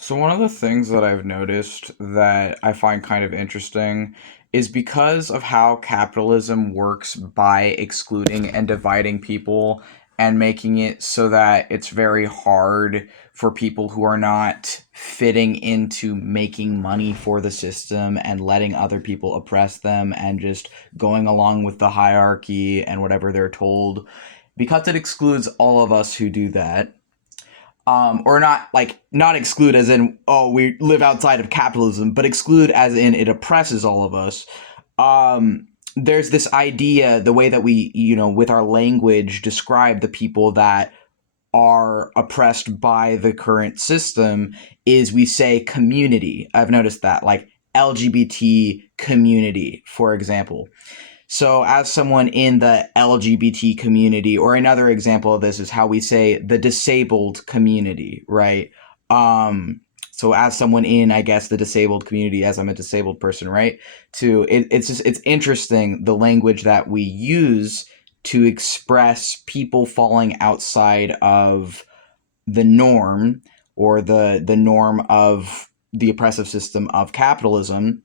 So one of the things that I've noticed that I find kind of interesting is because of how capitalism works by excluding and dividing people and making it so that it's very hard for people who are not fitting into making money for the system and letting other people oppress them and just going along with the hierarchy and whatever they're told. Because it excludes all of us who do that, or not like not exclude as in oh we live outside of capitalism, but exclude as in it oppresses all of us. There's this idea, the way that we with our language describe the people that are oppressed by the current system is we say community. I've noticed that like LGBT community, for example. So, as someone in the LGBT community, or another example of this is how we say the disabled community, right? Um, so, as someone in, I guess, the disabled community, as I'm a disabled person, right? It's interesting the language that we use to express people falling outside of the norm or the norm of the oppressive system of capitalism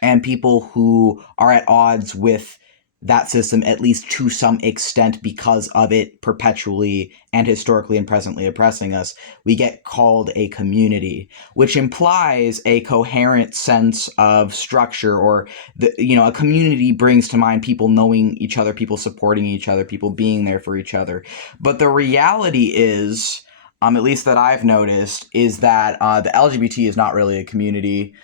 and people who are at odds with that system, at least to some extent, because of it perpetually and historically and presently oppressing us, we get called a community, which implies a coherent sense of structure. Or a community brings to mind people knowing each other, people supporting each other, people being there for each other. But the reality is, at least that I've noticed, is that the LGBT is not really a community.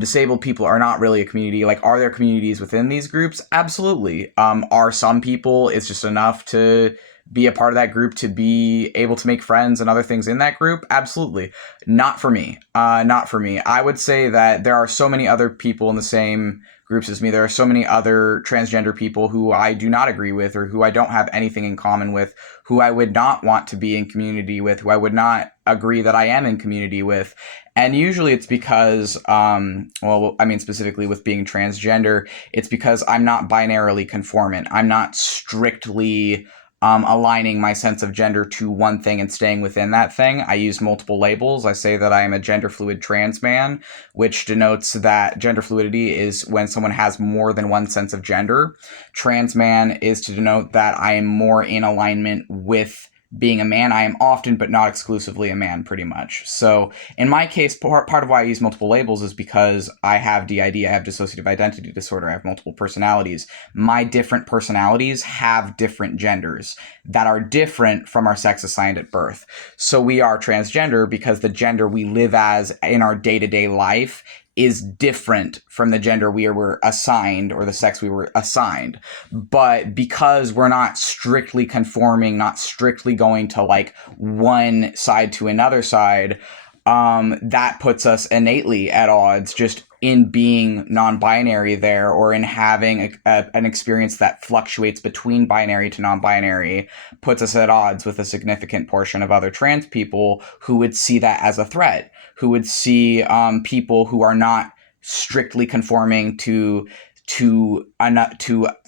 Disabled people are not really a community. Like, are there communities within these groups? Absolutely. Are some people, it's just enough to be a part of that group to be able to make friends and other things in that group? Absolutely. Not for me. Not for me. I would say that there are so many other people in the same groups as me. There are so many other transgender people who I do not agree with or who I don't have anything in common with, who I would not want to be in community with, who I would not agree that I am in community with. And usually it's because, specifically with being transgender, it's because I'm not binarily conformant. I'm not strictly aligning my sense of gender to one thing and staying within that thing. I use multiple labels. I say that I am a gender fluid trans man, which denotes that gender fluidity is when someone has more than one sense of gender. Trans man is to denote that I am more in alignment with being a man. I am often, but not exclusively, a man, pretty much. So in my case, part of why I use multiple labels is because I have DID, I have dissociative identity disorder, I have multiple personalities. My different personalities have different genders that are different from our sex assigned at birth. So we are transgender because the gender we live as in our day-to-day life is different from the gender we were assigned or the sex we were assigned. But because we're not strictly conforming, not strictly going to like one side to another side, that puts us innately at odds just in being non-binary there, or in having an experience that fluctuates between binary to non-binary, puts us at odds with a significant portion of other trans people who would see that as a threat, who would see people who are not strictly conforming to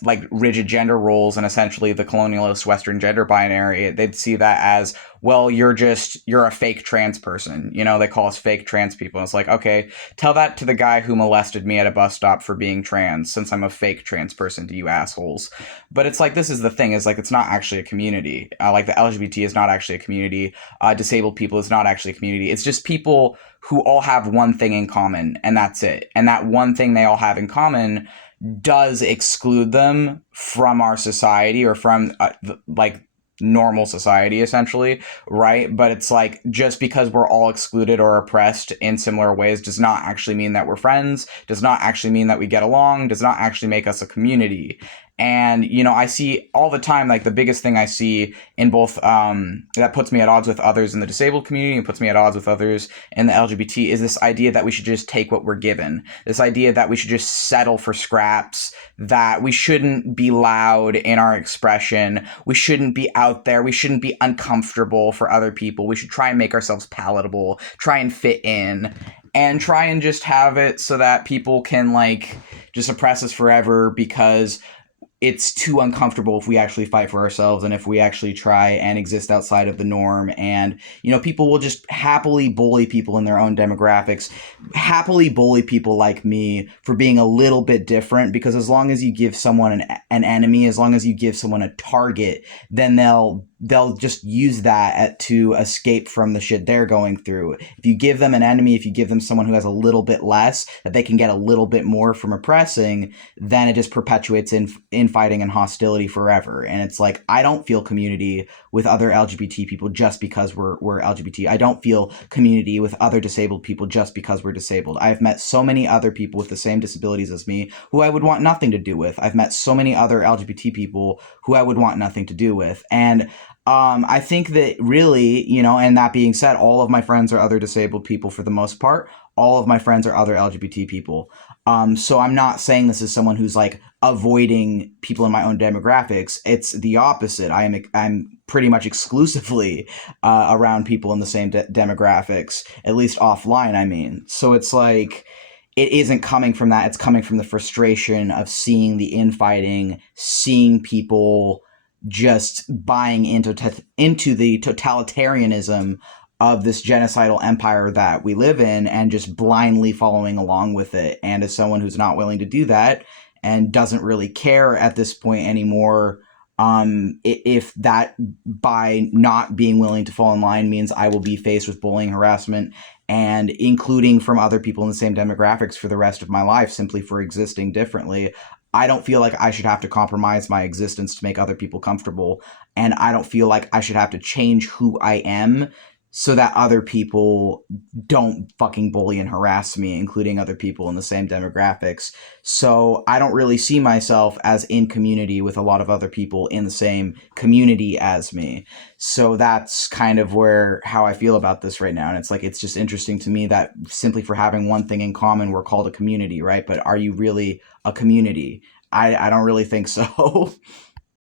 like rigid gender roles and essentially the colonialist Western gender binary. They'd see that as, well, you're a fake trans person. They call us fake trans people. And it's like, okay, tell that to the guy who molested me at a bus stop for being trans, since I'm a fake trans person to you assholes. But it's like, this is the thing, is like, it's not actually a community. Like, the LGBT is not actually a community. Disabled people is not actually a community. It's just people who all have one thing in common, and that's it. And that one thing they all have in common does exclude them from our society, or from like normal society, essentially, right? But it's like, just because we're all excluded or oppressed in similar ways does not actually mean that we're friends, does not actually mean that we get along, does not actually make us a community. And I see all the time, like, the biggest thing I see in both that puts me at odds with others in the disabled community and puts me at odds with others in the LGBT is this idea that we should just take what we're given. This idea that we should just settle for scraps, that we shouldn't be loud in our expression, we shouldn't be out there, we shouldn't be uncomfortable for other people, we should try and make ourselves palatable, try and fit in, and try and just have it so that people can, like, just oppress us forever, because it's too uncomfortable if we actually fight for ourselves and if we actually try and exist outside of the norm. And, people will just happily bully people in their own demographics, happily bully people like me for being a little bit different, because as long as you give someone an enemy, as long as you give someone a target, then they'll just use that to escape from the shit they're going through. If you give them an enemy, if you give them someone who has a little bit less that they can get a little bit more from oppressing, then it just perpetuates infighting and hostility forever. And it's like, I don't feel community with other LGBT people just because we're LGBT. I don't feel community with other disabled people just because we're disabled. I've met so many other people with the same disabilities as me who I would want nothing to do with. I've met so many other LGBT people who I would want nothing to do with. And I think that really, and that being said, all of my friends are other disabled people for the most part. All of my friends are other LGBT people. So I'm not saying this as someone who's like avoiding people in my own demographics. It's the opposite. I'm pretty much exclusively around people in the same demographics, at least offline. I mean, so it's like it isn't coming from that. It's coming from the frustration of seeing the infighting, seeing people just buying into the totalitarianism of this genocidal empire that we live in and just blindly following along with it. And as someone who's not willing to do that and doesn't really care at this point anymore, if that by not being willing to fall in line means I will be faced with bullying, harassment, and including from other people in the same demographics for the rest of my life simply for existing differently, I don't feel like I should have to compromise my existence to make other people comfortable. And I don't feel like I should have to change who I am so that other people don't fucking bully and harass me, including other people in the same demographics. So I don't really see myself as in community with a lot of other people in the same community as me. So that's kind of how I feel about this right now. And it's like, it's just interesting to me that simply for having one thing in common, we're called a community, right? But are you really a community? I don't really think so.